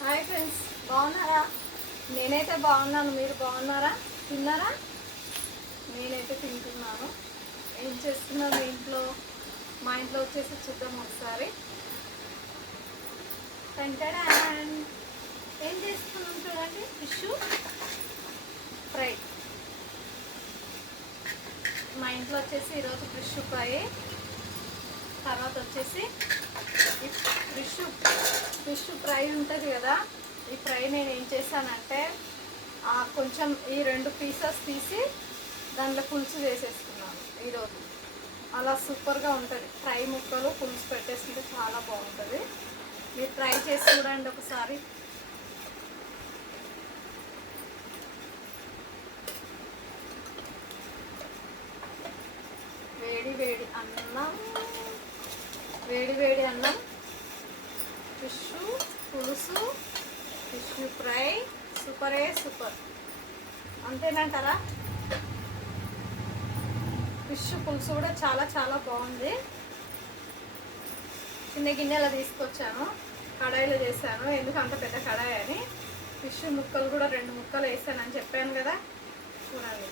Hi friends, బాగున్నారా? నేనైతే బాగున్నాను. మీరు బాగున్నారా? తిన్నారా? నేనైతే తింటున్నాను. ఏం చేస్తున్నారు మీ ఇంట్లో? మా ఇంట్లో వచ్చేసి చూద్దాం ఒకసారి. టంటడాన్. ఏం చేస్తున్నాం చూడండి. Fish fry. మా ఇంట్లో వచ్చేసి ఈరోజు ఫిష్ ఫ్రై. తర్వాత వచ్చేసి ఫిష్ ఫ్రై ఉంటుంది కదా, ఈ ఫ్రై నేను ఏం చేశానంటే కొంచెం ఈ 2 పీసెస్ తీసి దాంట్లో పులుసు వేసేసుకున్నాను ఈరోజు. అలా సూపర్గా ఉంటుంది. ఫ్రై ముక్కలు పులుసు పెట్టేసుకుంటే చాలా బాగుంటుంది. మీరు ట్రై చేసి చూడండి ఒకసారి. వేడి వేడి అన్నం, వేడి వేడి అన్నం, ఫిష్ పులుసు, ఫిష్ ఫ్రై, సూపరే సూపర్. అంతేనంటారా? ఫిష్ పులుసు కూడా చాలా చాలా బాగుంది. చిన్న గిన్నెలో తీసుకొచ్చాను, కడాయిలో చేశాను. ఎందుకు అంత పెద్ద కడాయి అని. ఫిష్ ముక్కలు కూడా 2 ముక్కలు వేసానని చెప్పాను కదా. చూడండి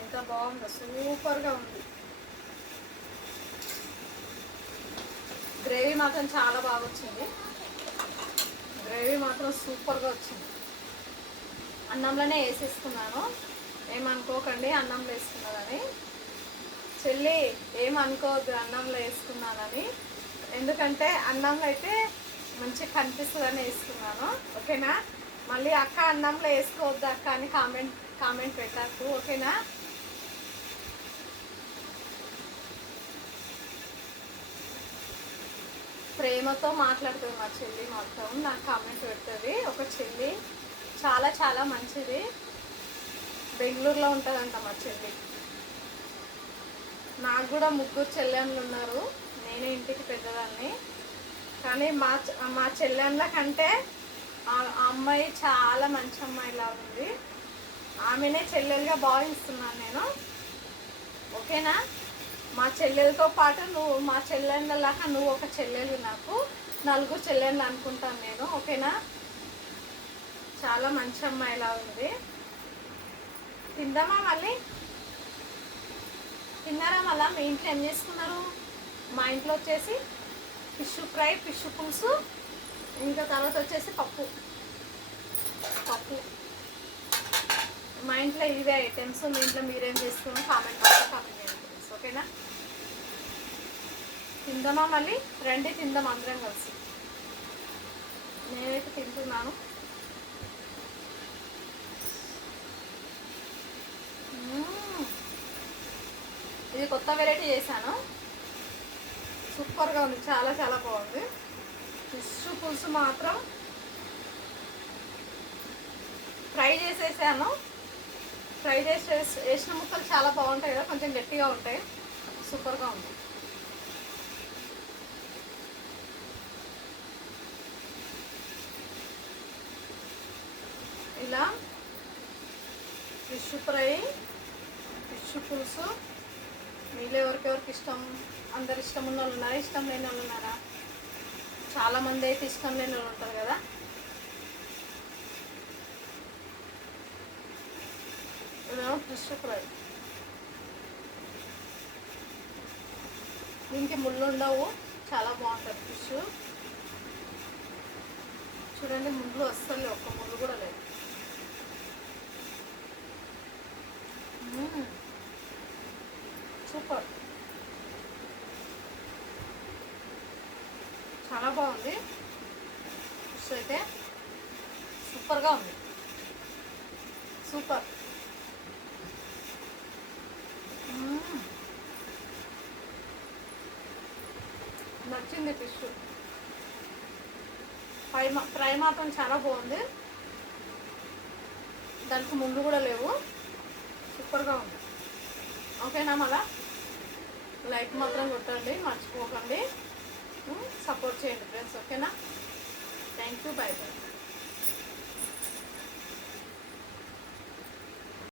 ఎంత బాగుందో, సూపర్గా ఉంది. గ్రేవీ మాత్రం చాలా బాగా వచ్చింది. గ్రేవీ మాత్రం సూపర్గా వచ్చింది. అన్నంలోనే వేసేసుకున్నాను. ఏమనుకోకండి అన్నంలో వేసుకున్నానని. చెల్లి ఏమనుకోవద్దు అన్నంలో వేసుకున్నానని. ఎందుకంటే అన్నంలో అయితే మంచిగా కనిపిస్తుందని వేసుకున్నాను. ఓకేనా? మళ్ళీ అక్క అన్నంలో వేసుకోవద్దు అక్క అని కామెంట్ పెట్టాకు. ఓకేనా? ప్రేమతో మాట్లాడుతుంది మా చెల్లి. మొత్తం నాకు కామెంట్ పెడుతుంది. ఒక చెల్లి చాలా చాలా మంచిది. బెంగళూరులో ఉంటుందంట మా చెల్లి. నాకు కూడా 3 చెల్లెళ్ళు ఉన్నారు. నేనే ఇంటికి పెద్దదాన్ని. కానీ మా చెల్లెళ్ళ కంటే ఆ అమ్మాయి చాలా మంచి అమ్మాయిలా ఉంది. ఆమెనే చెల్లెలుగా భావిస్తున్నాను నేను. ఓకేనా? మా చెల్లెలతో పాటు మా చెల్లెళ్ళలాగా నువ్వు ఒక చెల్లెలు. నాకు 4 చెల్లెళ్ళు అనుకుంటాను నేను. ఓకేనా? చాలా మంచి అమ్మాయిలా ఉంది. తిందామా మళ్ళీ? తిన్నారా? మళ్ళీ మీ ఇంట్లో ఏం చేసుకున్నారు? మా ఇంట్లో వచ్చేసి ఫిష్ ఫ్రై, ఫిష్ పులుసు, ఇంకా తర్వాత వచ్చేసి పప్పు. మా ఇంట్లో ఇవే ఐటమ్స్. మీ ఇంట్లో మీరేం చేసుకున్నారో కామెంట్ చేయండి. ఓకేనా? తిందామా మళ్ళీ? రండి తిందాం అందరం కలిసి. నేనైతే తింటున్నాను. ఇది కొత్త వెరైటీ చేశాను. సూపర్గా ఉంది. చాలా చాలా బాగుంది. ఫిష్ పులుసు మాత్రం ఫ్రై చేసేసాను. ఫ్రై చేసి వేసిన ముక్కలు చాలా బాగుంటాయి కదా, కొంచెం గట్టిగా ఉంటాయి. సూపర్గా ఉంది. ఇలా ఫిష్ ఫ్రై, ఫిష్ పులుసు మీలో ఎవరికెవరికి ఇష్టం? అందరు ఇష్టం ఉన్న వాళ్ళు ఉన్నారా? ఇష్టం లేని వాళ్ళు ఉన్నారా? చాలామంది అయితే ఇష్టం లేని వాళ్ళు ఉంటారు కదా. ఇదేమో ఫిష్ ఫ్రై. దీనికి ముళ్ళు ఉండవు. చాలా బాగుంటుంది ఫిష్. చూడండి, ముళ్ళు అస్సలు ఒక్క ముళ్ళు కూడా లేదు. సూపర్. చాలా బాగుంది. ఫిష్ అయితే సూపర్గా ఉంది. సూపర్. నచ్చింది ఫిష్ ఫ్రై మాత్రం చాలా బాగుంది. దానికి ముళ్ళు కూడా లేవు. సూపర్గా ఉంది. ఓకేనా? మళ్ళా లైక్ మాత్రం కొట్టండి, మర్చిపోకండి. సపోర్ట్ చేయండి ఫ్రెండ్స్. ఓకేనా? Thank you. By by.